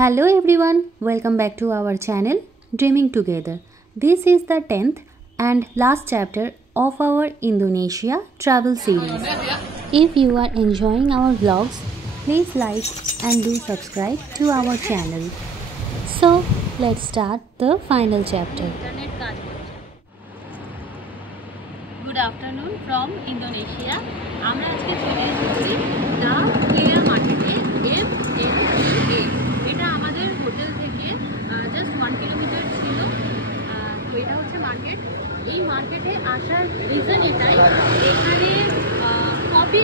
Hello everyone, welcome back to our channel Dreaming Together. This is the 10th and last chapter of our Indonesia travel series. If you are enjoying our vlogs, please like and do subscribe to our channel. So let's start the final chapter. Good afternoon from Indonesia. আমরা আজকে চলে এসেছি দা clear মার্কেটে MFA। এটা আমাদের hotel থেকে just 1 kilometre ছিল। তো এটা হচ্ছে মার্কেট। এই মার্কেটে আসার রিজন এটাই, এখানে কপি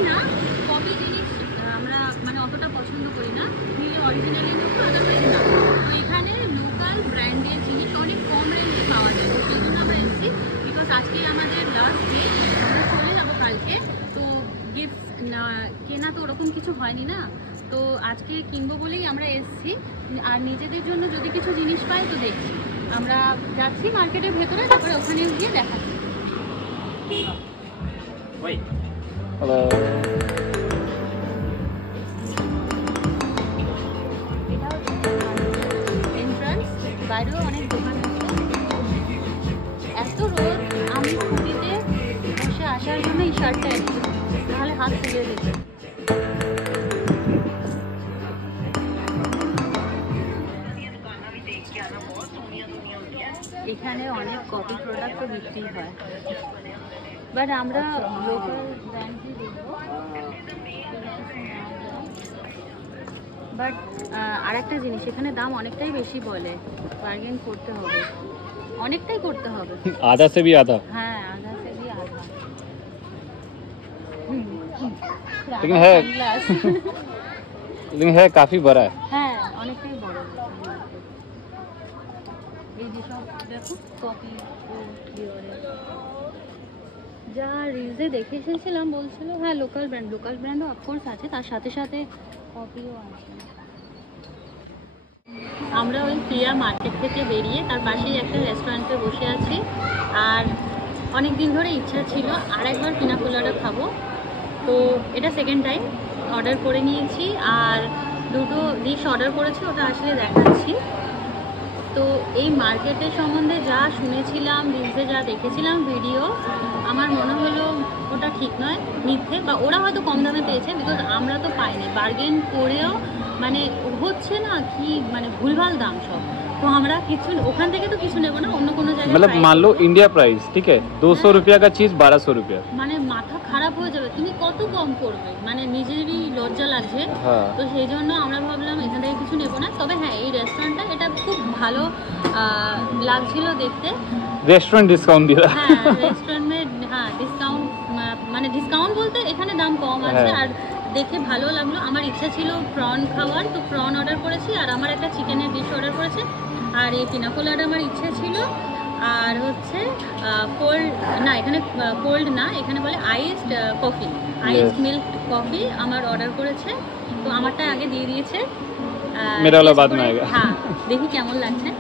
জিনিস আমরা মানে অতটা পছন্দ করি না, নিলে অরিজিনালি নেবো, আদারওয়াইজ না। তো এখানে লোকাল ব্র্যান্ডের জিনিস অনেক কম রেঞ্জে পাওয়া যায়, তো সেই জন্য আমরা এসেছি। বিকজ আজকে আমাদের লাস্ট ডে, আমরা চলে যাবো কালকে। তো গিফট না কেনা তো ওরকম কিছু হয়নি না, তো আজকে কিনবো বলেই আমরা এসেছি। আর নিজেদের জন্য যদি কিছু জিনিস পাই তো দেখছি। আমরা যাচ্ছি মার্কেটের ভেতরে, তারপরে ওখানে গিয়ে দেখাচ্ছি। এটা হচ্ছে এন্ট্রান্স, বাইরেও অনেক দোকান আছে। এত রোদ, আমি স্কুটিতে বসে আসার জন্য এই শার্টটা এনেছি, তাহলে হাত তুলে যেত। এখানে অনেক কপি প্রোডাক্টও বিক্রি হয়, বাট আমরা লোকাল ব্র্যান্ডই দেখবো। বাট আরেকটা জিনিস, এখানে দাম অনেকটাই বেশি বলে, বার্গেন করতে হবে, অনেকটাই করতে হবে। आधा से भी आधा। হ্যাঁ, আধা से भी আধা। लेकिन है काफी बड़ा है। হ্যাঁ, অনেকটাই বড়। এই যেসব দেখো কপি যা রিলসে দেখে এসেছিলাম, বলছিল হ্যাঁ লোকাল ব্র্যান্ডও অফকোর্স আছে, তার সাথে সাথে কপিও আছে। আমরা ওই প্রিয়া মার্কেট থেকে বেরিয়ে তার পাশেই একটা রেস্টুরেন্টে বসে আছি। আর অনেক দিন ধরে ইচ্ছা ছিল আর একবার পিনা কোলাডা খাবো, তো এটা সেকেন্ড টাইম অর্ডার করে নিয়েছি। আর দুটো ডিশ অর্ডার করেছি, ওটা আসলে দেখাচ্ছি। তো এই মার্কেটের সম্বন্ধে যা শুনেছিলাম, রিলসে যা দেখেছিলাম ভিডিও, আমার মনে হলো ওটা ঠিক নয়, মিথ্যে, বা ওরা হয়তো কম দামে পেয়েছে, বিকজ আমরা তো পাইনি। বার্গেন করেও মানে হচ্ছে না কি, মানে ভুলভাল দাম সব। তো আমরা কিছু ওখান থেকে তো কিছু নেবো না, অন্য কোনো জায়গায়। मतलब मान लो इंडिया प्राइस ठीक है, 200 रुपया का चीज 1200 रुपया। মানে মাথা খারাপ হয়ে যাবে, তুমি কত কম করবে, মানে নিজেরই লজ্জা লাগছে। তো সেই জন্য আমরা ভাবলাম এখান থেকে কিছু নেবো না। তবে হ্যাঁ, এই রেস্টুরেন্টটা এটা খুব ভালো লাগছিল দেখতে। रेस्टोरेंट डिस्काउंट दिया। হ্যাঁ, রেস্টুরেন্টে হ্যাঁ ডিসকাউন্ট, মানে ডিসকাউন্ট বলতে এখানে দাম কম আছে। আর দেখে ভালো লাগলো। আমার ইচ্ছা ছিল প্রন খাওয়ার, তো প্রন অর্ডার করেছি। আর আমার একটা চিকেনের ডিশ অর্ডার করেছে। আর এই পিনা কোলাডা আমার ইচ্ছা ছিল। আর হচ্ছে কোল্ড না, এখানে কোল্ড না, এখানে বলে iced coffee, iced milk coffee আমার অর্ডার করেছে। তো আমারটা আগে দিয়ে দিয়েছে, मेरा वाला बाद में आएगा। হ্যাঁ, দেখি কেমন লাগছে।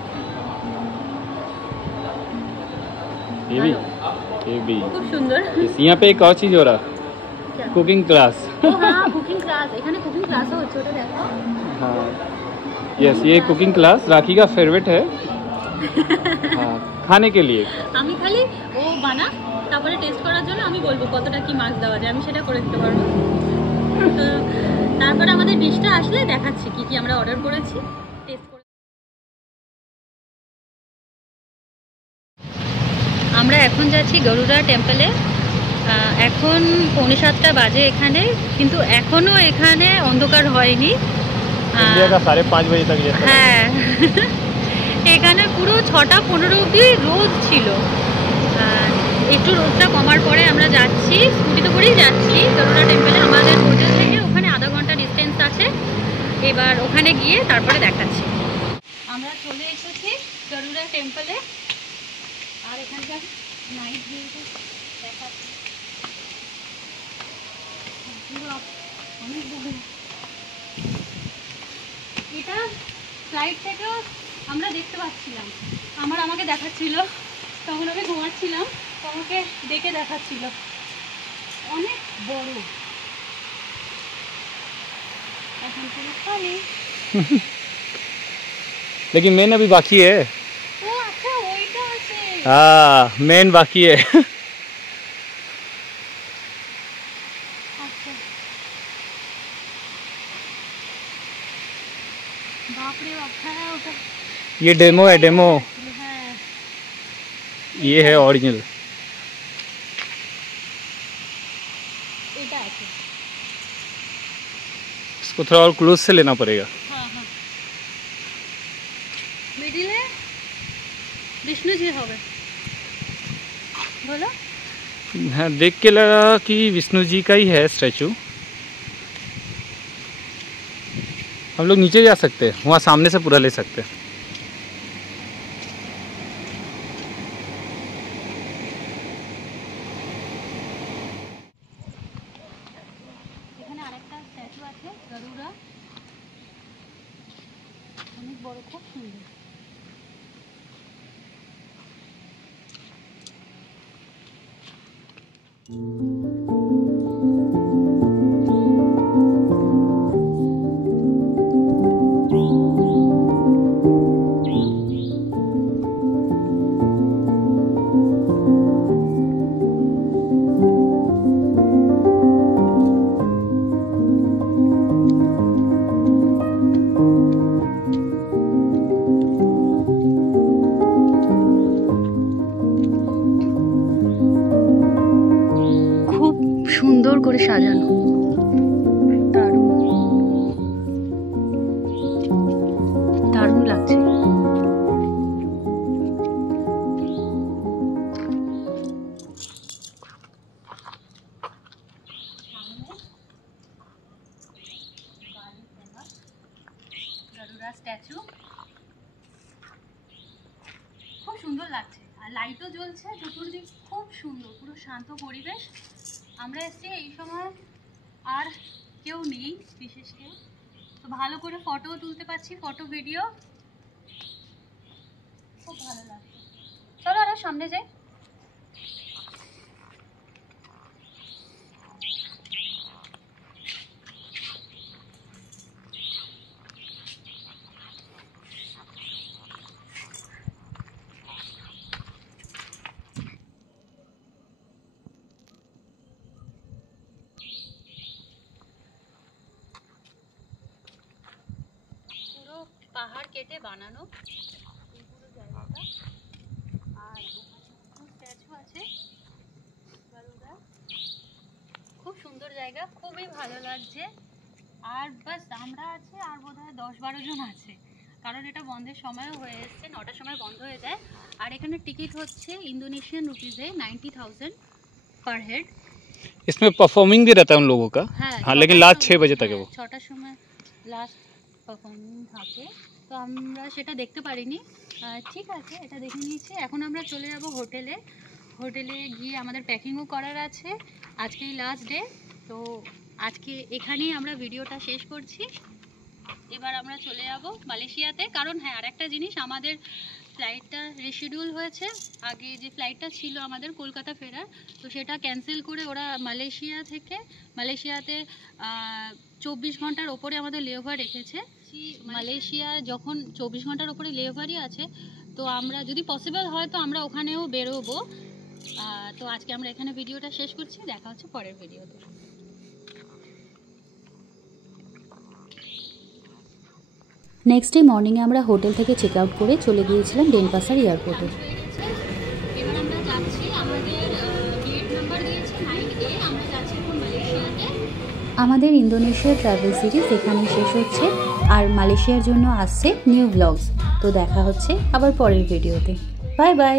ये भी খুব সুন্দর। यहाँ पे एक और चीज हो रहा, कुकिंग क्लास। হ্যাঁ, কুকিং ক্লাস, এখানে কুকিং ক্লাসও হচ্ছে, ওটা দেখো। हाँ यस, ये कुकिंग क्लास राखी का फेवरेट है। हाँ, खाने के लिए। আমি খালি ও বানা, তারপরে টেস্ট করার জন্য আমি বলবো কতটা কি মার্কস দেওয়া যায়, আমি সেটা করে দিতে পারবো। তো তারপরে আমাদের ডিশটা আসলে দেখাচ্ছি কি কি আমরা অর্ডার করেছি, টেস্ট করে। আমরা এখন যাচ্ছি গরুড়া টেম্পলে। এখন 6:45 বাজে এখানে, কিন্তু এখনো এখানে অন্ধকার হয়নি। इंडिया का 5:30 बजे तक ये। হ্যাঁ, এখানে পুরো 6:15 অবধি রোদ ছিল। একটু রোদটা কমার পরে আমরা যাচ্ছি, স্কুটিতে করেই যাচ্ছি গরুড়া টেম্পলে। আমাদের হোটেল থেকে ওখানে আধা ঘন্টা ডিস্টেন্স আছে। এবার ওখানে গিয়ে তারপরে দেখাচ্ছি। আমরা চলে এসেছি গরুড়া টেম্পলে। আর এখানকার নাইট ভিউটা দেখাচ্ছি। অনেক বড় এটা, ফ্লাইট থেকেও আমরা দেখতে পাচ্ছিলাম। আমাকে দেখাচ্ছিল, তখন আমি ঘুমাচ্ছিলাম, আমাকে দেখে দেখাচ্ছিল। অনেক বড়। এখন পুরো খালি। लेकिन मेन अभी बाकी है। ও আচ্ছা ওইটা আছে। हाँ मेन बाकी है। আচ্ছা বাপ রে বাপ, হ্যাঁ ওটা ये डेमो है, डेमो। হ্যাঁ ये है ओरिजिनल। এটা আছে। इसको थोड़ा और क्लोज से लेना पड़ेगा। হ্যাঁ হ্যাঁ মিডিলে বিষ্ণুজি হবে বলো। हाँ देख के लगा कि विष्णु जी का ही है स्टैचू। हम लोग नीचे जा सकते हैं, वहाँ सामने से पूरा ले सकते हैं। এখানে আরেকটা স্ট্যাচু আছে গরুড়া, অনেক বড়, খুব সুন্দর। সুন্দর করে সাজানো, দারুণ দারুণ লাগছে। গরুড়া স্ট্যাচু খুব সুন্দর লাগছে, আর লাইটও জ্বলছে চতুর্দিক, খুব সুন্দর, পুরো শান্ত পরিবেশ। আমরা এসছি এই সময়, আর কেউ নেই বিশেষ কেউ, তো ভালো করে ফটোও তুলতে পারছি, ফটো ভিডিও খুব ভালো লাগছে। চলো আরো সামনে যাই। পাহাড় কেটে বানানো এই পুরো জায়গাটা, আর স্ট্যাচু আছে গরুড়া, খুব সুন্দর জায়গা, খুবই ভালো লাগছে। আর বাস আমরা আছি, আর বোধহয় 10-12 জন আছে, কারণ এটা বন্ধের সময়ও হয়ে এসছে, 9টার সময় বন্ধ হয়ে যায়। আর এখানে টিকিট হচ্ছে ইন্দোনেশিয়ান রুপিজে 90,000 पर हेड। इसमें परफॉर्मिंग भी रहता है उन लोगों का। हाँ लेकिन लास्ट 6 बजे तक है वो। 6টার সময় লাস্ট পারফর্মিং থাকে, তো আমরা সেটা দেখতে পারিনি। ঠিক আছে, এটা দেখে নিয়েছি। এখন আমরা চলে যাব হোটেলে। হোটেলে গিয়ে আমাদের প্যাকিংও করার আছে, আজকেই লাস্ট ডে, তো আজকে এখানেই আমরা ভিডিওটা শেষ করছি। এবার আমরা চলে যাব মালয়েশিয়াতে, কারণ হ্যাঁ আরেকটা জিনিস, আমাদের ফ্লাইটটা রিশিডিউল হয়েছে। আগে যে ফ্লাইটটা ছিল আমাদের কলকাতা ফেরার, তো সেটা ক্যান্সেল করে ওরা মালয়েশিয়াতে 24 ঘন্টার ওপরে আমাদের লেওভার রেখেছে। মালয়েশিয়া যখন 24 ঘন্টার ওপরে লেওভারই আছে, তো আমরা যদি পসিবল হয় তো আমরা ওখানেও বেরোবো। তো আজকে আমরা এখানে ভিডিওটা শেষ করছি, দেখা হচ্ছে পরের ভিডিওতে। নেক্সট ডে মর্নিংয়ে আমরা হোটেল থেকে চেক আউট করে চলে গিয়েছিলাম ডেনপাসার এয়ারপোর্টে। এবার আমরা যাচ্ছি, আমাদের গেট নাম্বার দিয়েছে 9A, আমরা যাচ্ছি এখন মালয়েশিয়াতে। আমাদের ইন্দোনেশিয়া ট্রাভেল সিরিজ এখানে শেষ হচ্ছে, আর মালয়েশিয়ার জন্য আসছে নিউ ব্লগস। তো দেখা হচ্ছে আবার পরের ভিডিওতে। Bye bye.